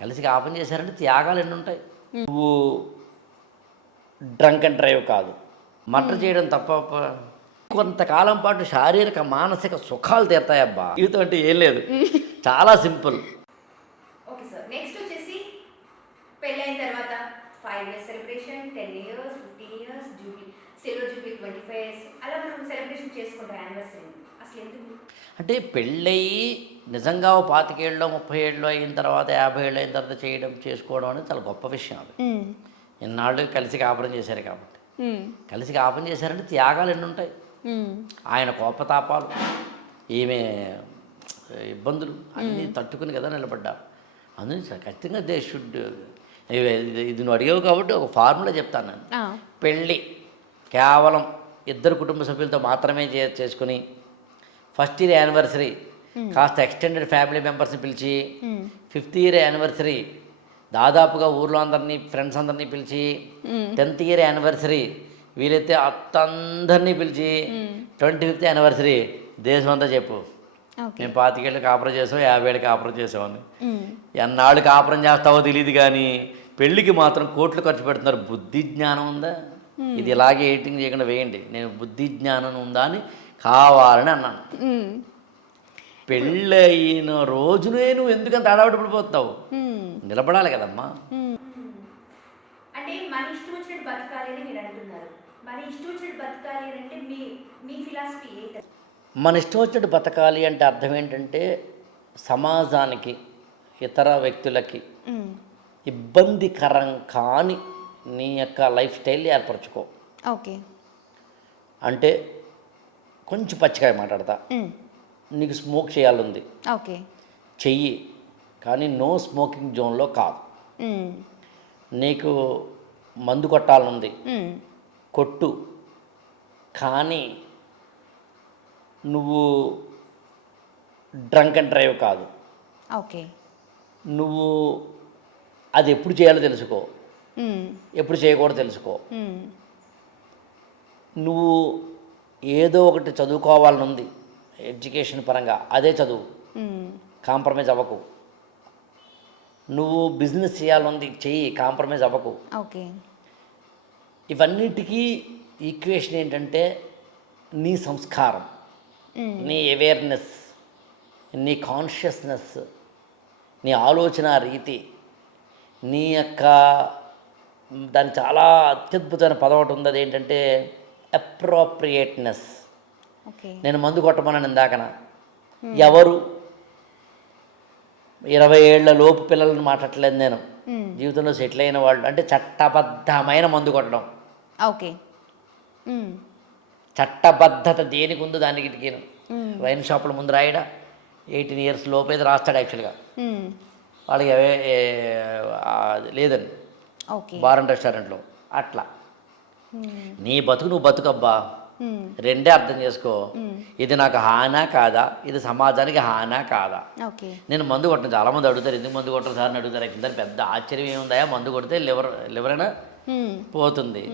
కలిసి కాపురం చేశారంటే త్యాగాలు ఎన్ని ఉంటాయి. నువ్వు డ్రంక్ అండ్ డ్రైవ్ కాదు, మర్డర్ చేయడం తప్ప కొంతకాలం పాటు శారీరక మానసిక సుఖాలు తీరుతాయబ్బా. జీవితం అంటే ఏం లేదు, చాలా సింపుల్. ఓకే సార్, నెక్స్ట్ వచ్చేసి పెళ్ళైన తర్వాత 5 years celebration, 10 years, 15 years, Jubilee, silver Jubilee 25 years అలా మనం సెలబ్రేషన్ చేసుకుంటాం యానివర్సరీ. అసలు ఎందుకు అంటే పెళ్ళయి నిజంగా 25 ఏళ్ళలో 30 ఏళ్ళలో అయిన తర్వాత 50 ఏళ్ళు అయిన తర్వాత చేసుకోవడం అనేది చాలా గొప్ప విషయం. అది ఇన్నాళ్ళు కలిసి కాపురం చేశారు కాబట్టి. కలిసి కాపురం చేశారంటే త్యాగాలు ఎన్ని ఉంటాయి. ఆయన కోపతాపాలు, ఈమె ఇబ్బందులు అన్నీ తట్టుకుని కదా నిలబడ్డారు. అందుకని ఖచ్చితంగా దే షుడ్. ఇది నువ్వు అడిగావు కాబట్టి ఒక ఫార్ములా చెప్తాను నేను. పెళ్ళి కేవలం ఇద్దరు కుటుంబ సభ్యులతో మాత్రమే చేసుకుని ఫస్ట్ ఇయర్ యానివర్సరీ కాస్త ఎక్స్టెండెడ్ ఫ్యామిలీ మెంబర్స్ని పిలిచి 5th year యానివర్సరీ దాదాపుగా ఊర్లో అందరినీ ఫ్రెండ్స్ అందరినీ పిలిచి 10th year యానివర్సరీ వీలైతే అందరినీ పిలిచి 25th యానివర్సరీ దేశం అంతా చెప్పు మేము 25 ఏళ్ళు కాపురం చేసాం, 50 ఏళ్ళు కాపురం చేసామని. ఎన్నాళ్ళు కాపురం చేస్తావో తెలియదు కానీ పెళ్ళికి మాత్రం కోట్లు ఖర్చు పెడుతున్నారు. బుద్ధి జ్ఞానం ఉందా? ఇది ఇలాగే ఎడిటింగ్ చేయకుండా వేయండి. నేను బుద్ధి జ్ఞానం ఉందా అని కావాలని అన్నాను. పెళ్ళయిన రోజునే నువ్వు ఎందుకంత అడవాటు పడిపోతావు? నిలబడాలి కదమ్మా. అంటే మన ఇష్టం వచ్చినట్టు బతకాలి అని మీరు అంటున్నారు. మన ఇష్టం వచ్చినట్టు బతకాలి అంటే మీ ఫిలాసఫీ ఏంటి? మన ఇష్టం వచ్చినట్టు బతకాలి అంటే అర్థం ఏంటంటే సమాజానికి ఇతర వ్యక్తులకి ఇబ్బందికరం కాని నీ యొక్క లైఫ్ స్టైల్ ఏర్పరచుకో. ఓకే. అంటే కొంచెం పచ్చికాయ మాట్లాడతా. నీకు స్మోక్ చేయాలంది, ఓకే, చెయ్యి, కానీ నో స్మోకింగ్ జోన్లో కాదు. నీకు మందు కొట్టాలనుంది, కొట్టు, కానీ నువ్వు డ్రంక్ అండ్ డ్రైవ్ కాదు. ఓకే. నువ్వు అది ఎప్పుడు చేయాలో తెలుసుకో, ఎప్పుడు చేయకూడదు తెలుసుకో. నువ్వు ఏదో ఒకటి చదువుకోవాలని ఉంది ఎడ్యుకేషన్ పరంగా, అదే చదువు, కాంప్రమైజ్ అవ్వకు. నువ్వు బిజినెస్ చేయాలనుంది, చెయ్యి, కాంప్రమైజ్ అవ్వకు. ఓకే. ఇవన్నిటికీ ఈక్వేషన్ ఏంటంటే నీ సంస్కారం, నీ అవేర్నెస్, నీ కాన్షియస్నెస్, నీ ఆలోచన రీతి, నీ యొక్క దాని చాలా అత్యద్భుతమైన పదం ఒకటి ఉంది. అది ఏంటంటే అప్రోప్రియేట్నెస్. నేను మందు కొట్టమన్నాను ఇందాకన. ఎవరు 20 ఏళ్ల లోపు పిల్లలను మాట్లాడలేదు నేను. జీవితంలో సెటిల్ అయిన వాళ్ళు అంటే చట్టబద్ధమైన మందు కొట్టడం. ఓకే. చట్టబద్ధత దేనికి ఉందో దానికి ఇటుకేను. వైన్ షాపుల ముందు రాయడా 18 years లోపే రాస్తాడు యాక్చువల్గా. వాళ్ళకి లేదండి బార్ అండ్ రెస్టారెంట్లో అట్లా. నీ బతుకు నువ్వు బతుకబ్బా, రెండే అర్థం చేసుకో. ఇది నాకు హానా కాదా, ఇది సమాజానికి హానా కాదా. నేను మందు కొట్టను. చాలామంది అడుగుతారు ఎందుకు మందు కొట్టరు సార్ అని అడుగుతారు. కింద పెద్ద ఆశ్చర్యం ఏముందా? మందు కొడితే లివర్ అయినా పోతుంది.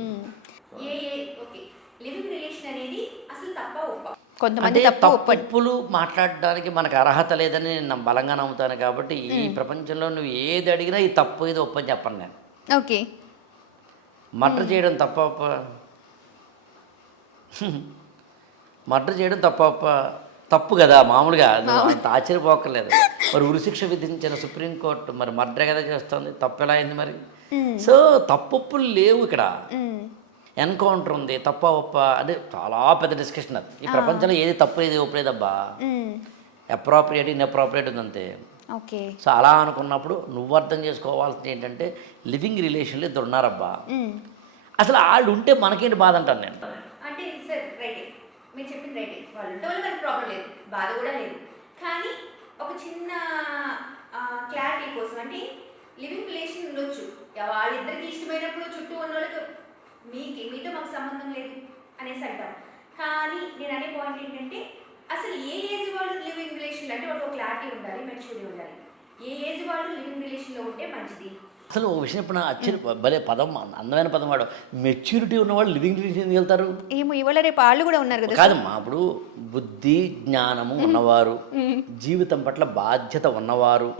కొంతమంది తప్పులు మాట్లాడడానికి మనకు అర్హత లేదని నేను బలంగా నమ్ముతాను. కాబట్టి ఈ ప్రపంచంలో నువ్వు ఏది అడిగినా ఈ తప్పు ఇది ఒప్పని చెప్పను నేను. ఓకే. మర్డర్ చేయడం మర్డర్ చేయడం తప్పు కదా మామూలుగా. అంత ఆశ్చర్యపోక్కర్లేదు. మరి ఉరిశిక్ష విధించిన సుప్రీంకోర్టు మరి మర్డర్ కదా చేస్తుంది, తప్పు ఎలా అయింది మరి? సో తప్పులు లేవు ఇక్కడ. ఎన్కౌంటర్ ఉంది, తప్ప ఒప్ప అంటే చాలా పెద్ద డిస్కషన్. అది ఈ ప్రపంచంలో ఏది తప్పు ఏది ఒప్పలేదబ్బా. అప్రోప్రియేట్ ఇన్అప్రోప్రియేట్ ఉంది అంతే. ఓకే. సో అలా అనుకున్నప్పుడు నువ్వు అర్థం చేసుకోవాల్సింది ఏంటంటే లివింగ్ రిలేషన్లో ఇద్దరు ఉన్నారబ్బా. అసలు వాళ్ళు ఉంటే మనకేంటి బాధ అంటాను నేను. అంటే సార్ రైటే, మీరు చెప్పింది రైటే. వాళ్ళు ఉంటే వల్ల మనకి ప్రాబ్లం లేదు, బాధ కూడా లేదు. కానీ ఒక చిన్న క్లారిటీ కోసం అంటే లివింగ్ రిలేషన్ ఉండొచ్చు, వాళ్ళిద్దరికి ఇష్టమైనప్పుడు చుట్టూ ఉన్న వాళ్ళకి మీతో మాకు సంబంధం లేదు అనేసి అంటాం. కానీ నేను అనే పాయింట్ ఏంటంటే అసలు ఏ ఏజ్ వాళ్ళు లివింగ్ రిలేషన్లో అంటే వాళ్ళకి ఒక క్లారిటీ ఉండాలి, మెచ్యూరిటీ ఉండాలి. ఏ ఏజ్ వాళ్ళు లివింగ్ రిలేషన్లో ఉంటే మంచిది. అసలు ఒక విషయం ఇప్పుడు భలే పదం, అందమైన పదం వాడు. మెచ్యూరిటీ ఉన్నవాళ్ళు లివింగ్ రిలేషన్ ఎందుకు వెళ్తారు? ఏమో ఇవాళ రేపు వాళ్ళు కూడా ఉన్నారు కదా. కాదమ్మా, ఇప్పుడు బుద్ధి జ్ఞానము ఉన్నవారు, జీవితం పట్ల బాధ్యత ఉన్నవారు,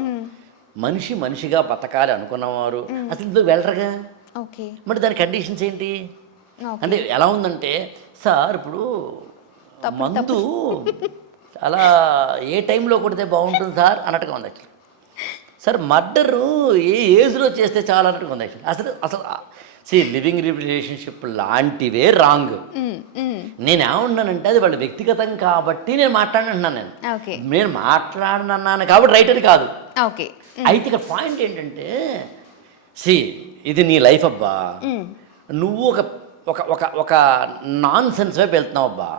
మనిషి మనిషిగా బతకాలి అనుకున్నవారు అసలు ఇందులో వెళ్ళరుగా. ఓకే. మరి దాని కండిషన్స్ ఏంటి ఓకే. అంటే ఎలా ఉందంటే, సార్ ఇప్పుడు మందు అలా ఏ టైంలో కొడితే బాగుంటుంది సార్ అన్నట్టుగా ఉంది యాక్చువల్లీ. సార్ మర్డరు ఏ ఏజ్లో చేస్తే చాలా అన్నట్టుగా ఉంది యాక్చువల్లీ. అసలు అసలు లివింగ్ రిలేషన్షిప్ లాంటివే రాంగ్. నేనేమన్నానంటే అది వాళ్ళ వ్యక్తిగతం కాబట్టి నేను మాట్లాడినంటున్నాను. ఓకే. నేను మాట్లాడనన్నాను కాబట్టి రైట్ అని కాదు. ఓకే. అయితే ఇక్కడ పాయింట్ ఏంటంటే, ఇది నీ లైఫ్ అబ్బా, నువ్వు ఒక ఒక ఒక ఒక నాన్ సెన్స్ వైపు వెళ్తున్నావు అబ్బా.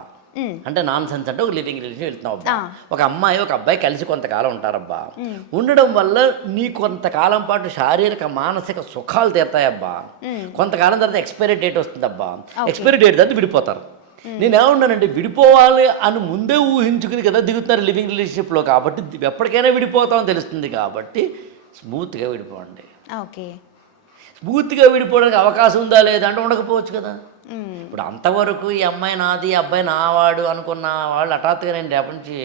అంటే నాన్ సెన్స్ అంటే ఒక లివింగ్ రిలేషన్ వెళ్తున్నావు అబ్బా. ఒక అమ్మాయి ఒక అబ్బాయి కలిసి కొంతకాలం ఉంటారబ్బా. ఉండడం వల్ల నీ కొంతకాలం పాటు శారీరక మానసిక సుఖాలు తీరుతాయబ్బా. కొంతకాలం తర్వాత ఎక్స్పైరీ డేట్ వస్తుందబ్బా. ఎక్స్పైరీ డేట్ తర్వాత విడిపోతారు. నేనేమన్నానంటే, విడిపోవాలి అని ముందే ఊహించుకుని కదా దిగుతున్నారు లివింగ్ రిలేషన్షిప్లో. కాబట్టి ఎప్పటికైనా విడిపోతామని తెలుస్తుంది కాబట్టి స్మూత్గా విడిపోండి. ఓకే. స్మూత్గా విడిపోవడానికి అవకాశం ఉందా లేదా అంటే ఉండకపోవచ్చు కదా. ఇప్పుడు అంతవరకు ఈ అమ్మాయి నాది, ఈ అబ్బాయి నావాడు అనుకున్న వాళ్ళు హఠాత్తుగా నేను రేపటి నుంచి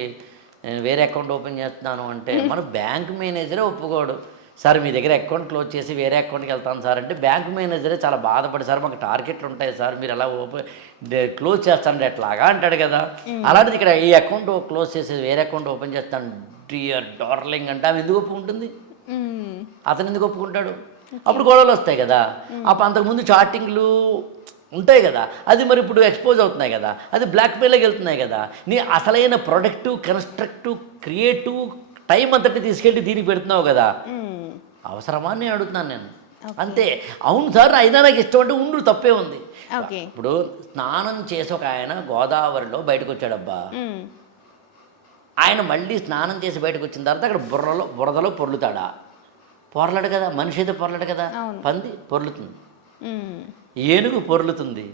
నేను వేరే అకౌంట్ ఓపెన్ చేస్తున్నాను అంటే మన బ్యాంక్ మేనేజరే ఒప్పుకోడు. సార్ మీ దగ్గర అకౌంట్ క్లోజ్ చేసి వేరే అకౌంట్కి వెళ్తాను సార్ అంటే బ్యాంక్ మేనేజరే చాలా బాధపడి, సార్ మాకు టార్గెట్లు ఉంటాయి సార్, మీరు ఎలా క్లోజ్ చేస్తానంటే ఎట్లాగా అంటాడు కదా. అలాంటిది ఇక్కడ ఈ అకౌంట్ క్లోజ్ చేసి వేరే అకౌంట్ ఓపెన్ చేస్తాను డియర్ డార్లింగ్ అంటే ఆమె ఎందుకు ఒప్పుకుంటుంది? అతను ఎందుకు ఒప్పుకుంటాడు? అప్పుడు గొడవలు వస్తాయి కదా. అప్పుడు అంతకుముందు చాటింగ్లు ఉంటాయి కదా, అది మరి ఇప్పుడు ఎక్స్పోజ్ అవుతున్నాయి కదా, అది బ్లాక్మెయిల్కి వెళ్తున్నాయి కదా. నీ అసలైన ప్రొడక్టివ్ కన్స్ట్రక్టివ్ క్రియేటివ్ టైం అంతటి తీసుకెళ్ళి దీనికి పెడుతున్నావు కదా. అవసరమా అని నేను అడుగుతున్నాను నేను. అంతే. అవును సార్ అయినా నాకు ఇష్టం అంటే ఉండు, తప్పే ఉంది. ఇప్పుడు స్నానం చేసి ఒక ఆయన గోదావరిలో బయటకు వచ్చాడబ్బా. ఆయన మళ్ళీ స్నానం చేసి బయటకు వచ్చిన తర్వాత అక్కడ బురదలో పొర్లుతాడా? పొరలడు కదా. మనిషి అయితే పొరలడు కదా. పంది పొర్లుతుంది, ఏనుగు పొర్లుతుంది,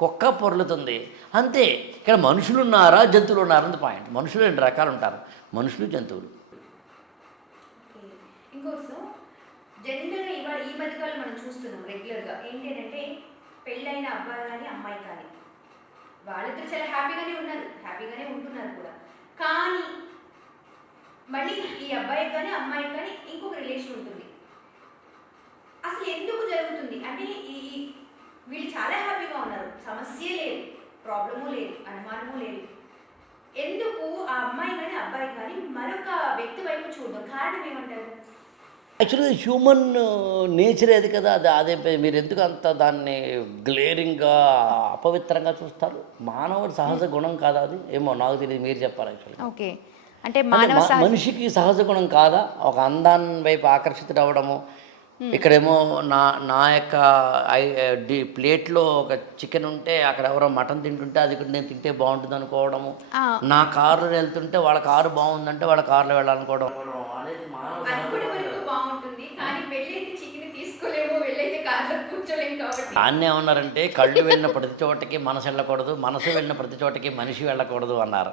కుక్క పొర్లుతుంది. అంతే. ఇక్కడ మనుషులు ఉన్నారా జంతువులు ఉన్నారా అని పాయింట్. మనుషులు 2 రకాలు ఉంటారు, మనుషులు జంతువులు. ఇంకోటి జనరల్గా ఇవాళ ఈ మధ్యకాలం మనం చూస్తున్నాం రెగ్యులర్గా ఏంటి అంటే, పెళ్ళైన అబ్బాయి కానీ అమ్మాయి కానీ వాళ్ళిద్దరు చాలా హ్యాపీగానే ఉంటున్నారు కూడా. కానీ మళ్ళీ ఈ అబ్బాయికి కానీ అమ్మాయికి కానీ ఇంకొక రిలేషన్ ఉంటుంది. అసలు ఎందుకు జరుగుతుంది అంటే, వీళ్ళు చాలా హ్యాపీగా ఉన్నారు, సమస్య లేదు, ప్రాబ్లము లేదు, అనుమానము లేదు. ఎందుకు ఆ అమ్మాయి కానీ అబ్బాయి కానీ మరొక వ్యక్తి వైపు చూడడం కారణం ఏమంటారు? యాక్చువల్లీ హ్యూమన్ నేచర్ అది కదా. అదే మీరు ఎందుకు అంత దాన్ని గ్లేరింగ్గా అపవిత్రంగా చూస్తారు? మానవుడి సహజ గుణం కాదా అది? ఏమో నాకు తెలియదు, మీరు చెప్పాలి. Actually okay. అంటే మనిషికి సహజ గుణం కాదా ఒక అందాన్ని వైపు ఆకర్షితుడవడము? ఇక్కడేమో నా యొక్క ప్లేట్లో ఒక చికెన్ ఉంటే అక్కడ ఎవరో మటన్ తింటుంటే అది నేను తింటే బాగుంటుంది అనుకోవడము, నా కారులో వెళ్తుంటే వాళ్ళ కారు బాగుందంటే వాళ్ళ కారులో వెళ్ళాలనుకోవడం అనేది బాగుంటుంది. కానీ వెళ్ళైతే చికెన్ తీసుకోలేము, వెళ్ళైతే కార్లో కూర్చోలేము. కాబట్టి దాన్ని ఏమన్నారంటే, కళ్ళు వెళ్ళిన ప్రతి చోటకి మనసు వెళ్ళకూడదు, మనసు వెళ్ళిన ప్రతి చోటకి మనిషి వెళ్ళకూడదు అన్నారు.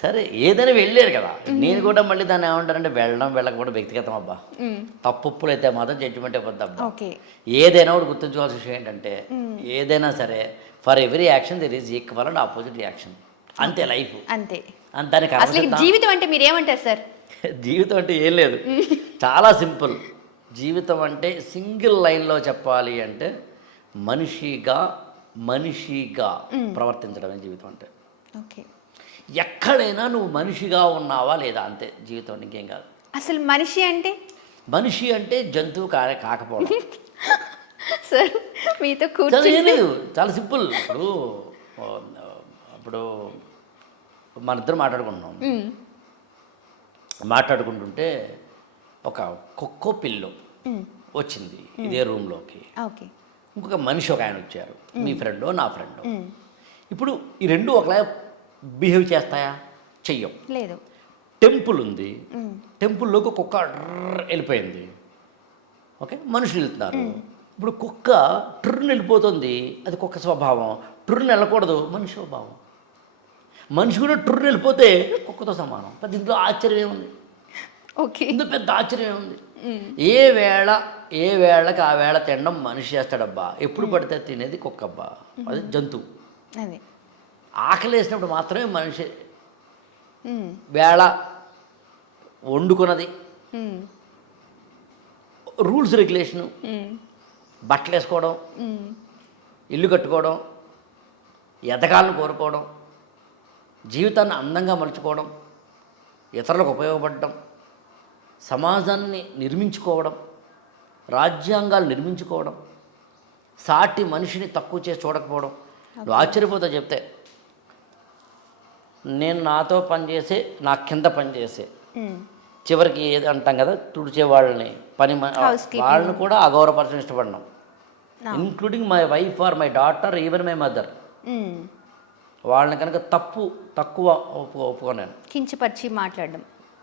సరే ఏదైనా వెళ్ళారు కదా. నేను కూడా మళ్ళీ దాన్ని ఏమంటారంటే, వెళ్ళకపోవడం వ్యక్తిగతం అబ్బా. తప్పులు అయితే మాత్రం జడ్జిమెంట్ అయిపోద్ది అబ్బా. ఏదైనా కూడా గుర్తుంచుకోవాల్సిన విషయం ఏంటంటే, ఏదైనా సరే for every action there is equal and opposite reaction. అంతే లైఫ్. అంతే. దానికి జీవితం అంటే మీరు ఏమంటారు సార్? జీవితం అంటే ఏం లేదు, చాలా సింపుల్. జీవితం అంటే సింగిల్ లైన్లో చెప్పాలి అంటే మనిషిగా ప్రవర్తించడమే జీవితం అంటే. ఓకే. ఎక్కడైనా నువ్వు మనిషిగా ఉన్నావా లేదా, అంతే జీవితం, ఇంకేం కాదు. అసలు మనిషి అంటే జంతువు కాకపోవడం. సార్ మీతో లేదు, చాలా సింపుల్. ఇప్పుడు మన ఇద్దరు మాట్లాడుకుంటుంటే ఒక కుక్కో పిల్లో వచ్చింది ఇదే రూమ్లోకి. ఇంకొక మనిషి ఒక ఆయన వచ్చారు, మీ ఫ్రెండో నా ఫ్రెండో. ఇప్పుడు ఈ రెండు ఒకలా బిహేవ్ చేస్తాయా? చెయ్యం. లేదు. టెంపుల్ ఉంది, టెంపుల్లోకి కుక్క వెళ్ళిపోయింది. ఓకే, మనుషులు వెళ్తున్నారు. ఇప్పుడు కుక్క ట్రుర్ని వెళ్ళిపోతుంది, అది కుక్క స్వభావం. ట్రుర్ని వెళ్ళకూడదు, మనిషి స్వభావం. మనిషి కూడా ట్రుర్ని వెళ్ళిపోతే కుక్కతో సమానం. దీంట్లో ఆశ్చర్యం ఏముంది? ఇందులో పెద్ద ఆశ్చర్యం ఏముంది? ఏ వేళకి ఆ వేళ తినడం మనిషి చేస్తాడబ్బా. ఎప్పుడు పడితే తినేది కుక్కబ్బా, అది జంతువు. ఆకలి వేసినప్పుడు మాత్రమే మనిషి వేళ వండుకున్నది రూల్స్ రెగ్యులేషను, బట్టలు వేసుకోవడం, ఇల్లు కట్టుకోవడం, ఎదగాలను కోరుకోవడం, జీవితాన్ని అందంగా మలుచుకోవడం, ఇతరులకు ఉపయోగపడడం, సమాజాన్ని నిర్మించుకోవడం, రాజ్యాంగాలు నిర్మించుకోవడం, సాటి మనిషిని తక్కువ చేసి చూడకపోవడం. నువ్వు ఆశ్చర్యపోతా చెప్తే, నేను నాతో పనిచేసే, నా కింద పనిచేసే, చివరికి ఏది అంటాం కదా, తుడిచే వాళ్ళని, వాళ్ళని కూడా అగౌరవపరచడం ఇష్టపడినాం, including my wife or my daughter, even my mother. వాళ్ళని కనుక తక్కువ ఒప్పుకోను నేను. కించపరిచి మాట్లాడడం.